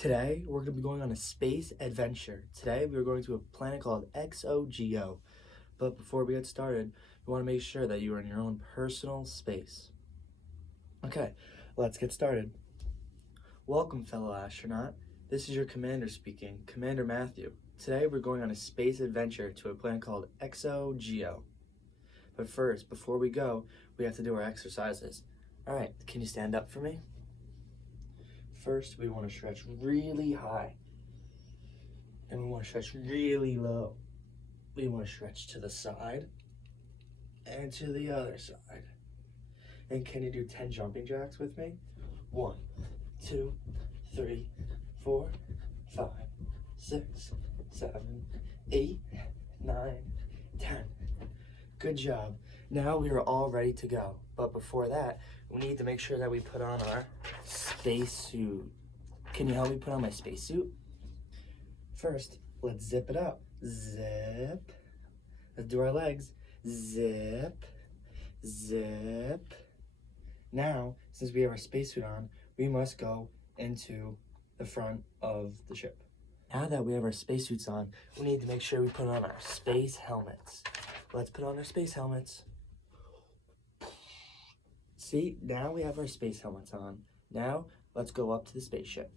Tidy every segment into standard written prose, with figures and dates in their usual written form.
Today, we're going to be going on a space adventure. Today, we're going to a planet called XOGO. But before we get started, we want to make sure that you are in your own personal space. Okay, let's get started. Welcome, fellow astronaut. This is your commander speaking, Commander Matthew. Today, we're going on a space adventure to a planet called XOGO. But first, before we go, we have to do our exercises. All right, can you stand up for me? First, we want to stretch really high. And we want to stretch really low. We want to stretch to the side and to the other side. And can you do 10 jumping jacks with me? 1, 2, 3, 4, 5, 6, 7, 8, 9, 10. Good job. Now we are all ready to go. But before that, we need to make sure that we put on our spacesuit. Can you help me put on my spacesuit? First, let's zip it up. Zip. Let's do our legs. Zip. Zip. Now, since we have our spacesuit on, we must go into the front of the ship. Now that we have our spacesuits on, we need to make sure we put on our space helmets. Let's put on our space helmets. See, now we have our space helmets on. Now, let's go up to the spaceship.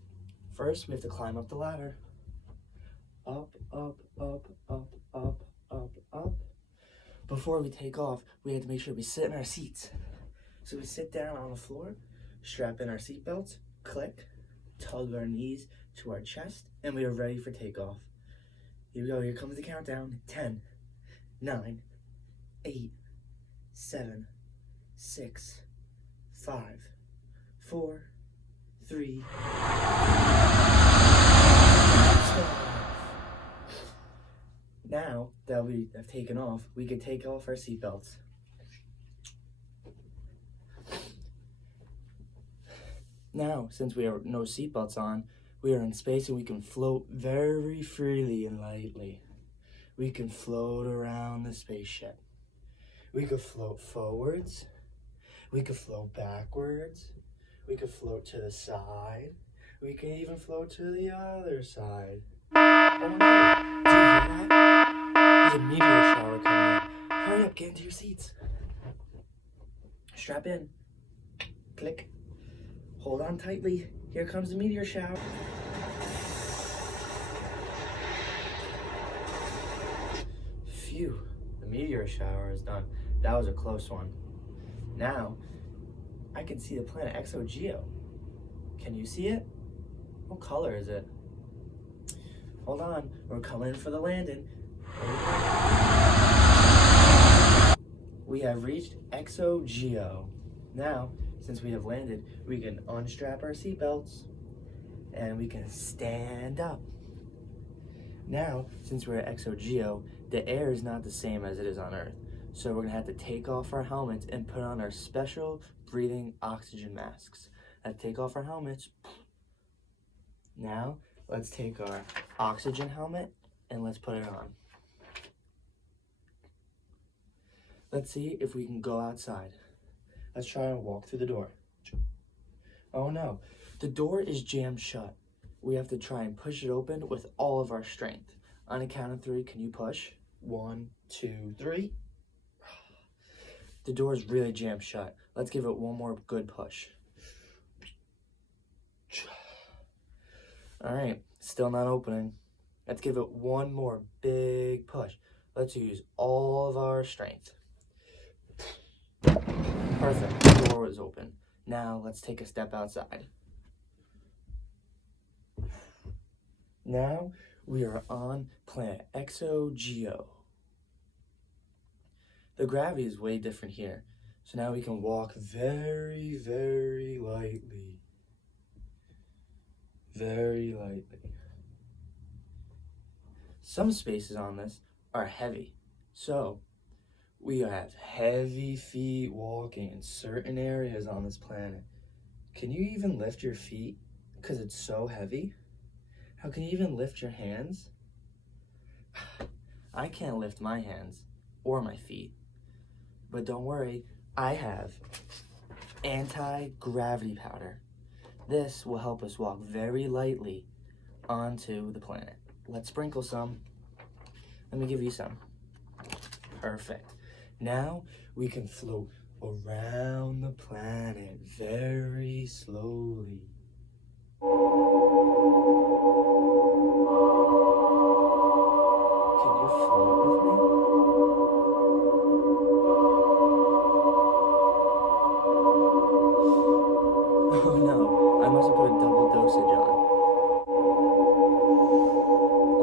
First, we have to climb up the ladder. Up, up, up, up, up, up, up. Before we take off, we have to make sure we sit in our seats. So we sit down on the floor, strap in our seatbelts, click, tug our knees to our chest, and we are ready for takeoff. Here we go, here comes the countdown. 10, 9, 8, 7, 6, 5, 4, 3. Now that we have taken off, we can take off our seatbelts. Now, since we have no seatbelts on, we are in space and we can float very freely and lightly. We can float around the spaceship. We could float forwards. We could float backwards. We could float to the side. We can even float to the other side. Oh no! Do you hear that? There's a meteor shower coming in. Hurry up, get into your seats. Strap in. Click. Hold on tightly. Here comes the meteor shower. Phew, the meteor shower is done. That was a close one. Now, I can see the planet XOGO. Can you see it? What color is it? Hold on, we're coming in for the landing. We have reached XOGO. Now, since we have landed, we can unstrap our seatbelts and we can stand up. Now, since we're at XOGO, the air is not the same as it is on Earth. So we're gonna have to take off our helmets and put on our special breathing oxygen masks. Let's take off our helmets. Now, let's take our oxygen helmet and let's put it on. Let's see if we can go outside. Let's try and walk through the door. Oh no, the door is jammed shut. We have to try and push it open with all of our strength. On a count of 3, can you push? 1, 2, 3. The door is really jammed shut. Let's give it one more good push. All right, still not opening. Let's give it one more big push. Let's use all of our strength. Perfect, the door was open. Now let's take a step outside. Now we are on planet XOGO. The gravity is way different here. So now we can walk very, very lightly. Very lightly. Some spaces on this are heavy. So we have heavy feet walking in certain areas on this planet. Can you even lift your feet because it's so heavy? How can you even lift your hands? I can't lift my hands or my feet. But don't worry, I have anti-gravity powder. This will help us walk very lightly onto the planet. Let's sprinkle some. Let me give you some. Perfect. Now we can float around the planet very slowly. Can you float with me? Oh no, I must have put a double dosage on.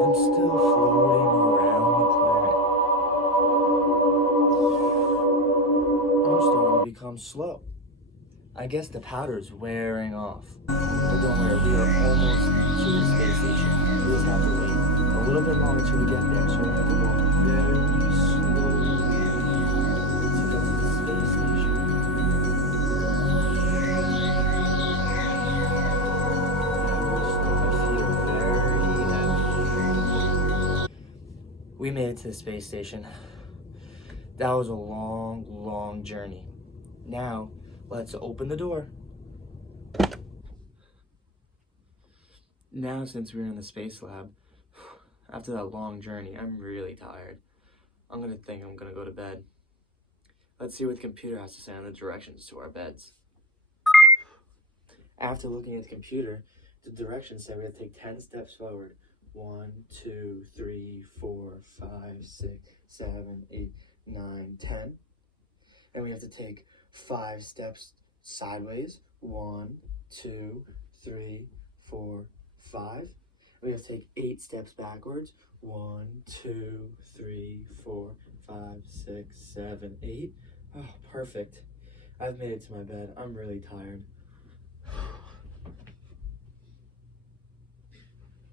I'm still floating around the planet. I'm starting to become slow. I guess the powder's wearing off. But don't worry, we are almost to the space station. We just have to wait a little bit longer till we get there, so we have to walk very slowly to get to the space station. Very slow. My feet are very heavy. We made it to the space station. That was a long, long journey. Now, let's open the door. Now, since we're in the space lab, after that long journey, I'm really tired. I'm gonna go to bed. Let's see what the computer has to say on the directions to our beds. After looking at the computer, the directions say we have to take 10 steps forward. 1, 2, 3, 4, 5, 6, 7, 8, 9, 10. And we have to take 5 steps sideways. 1, 2, 3, 4, 5. We have to take 8 steps backwards. 1, 2, 3, 4, 5, 6, 7, 8. Oh, perfect. I've made it to my bed. I'm really tired.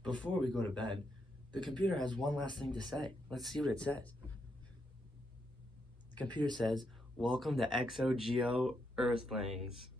Before we go to bed, the computer has one last thing to say. Let's see what it says. The computer says, "Welcome to XOGO Earthlings."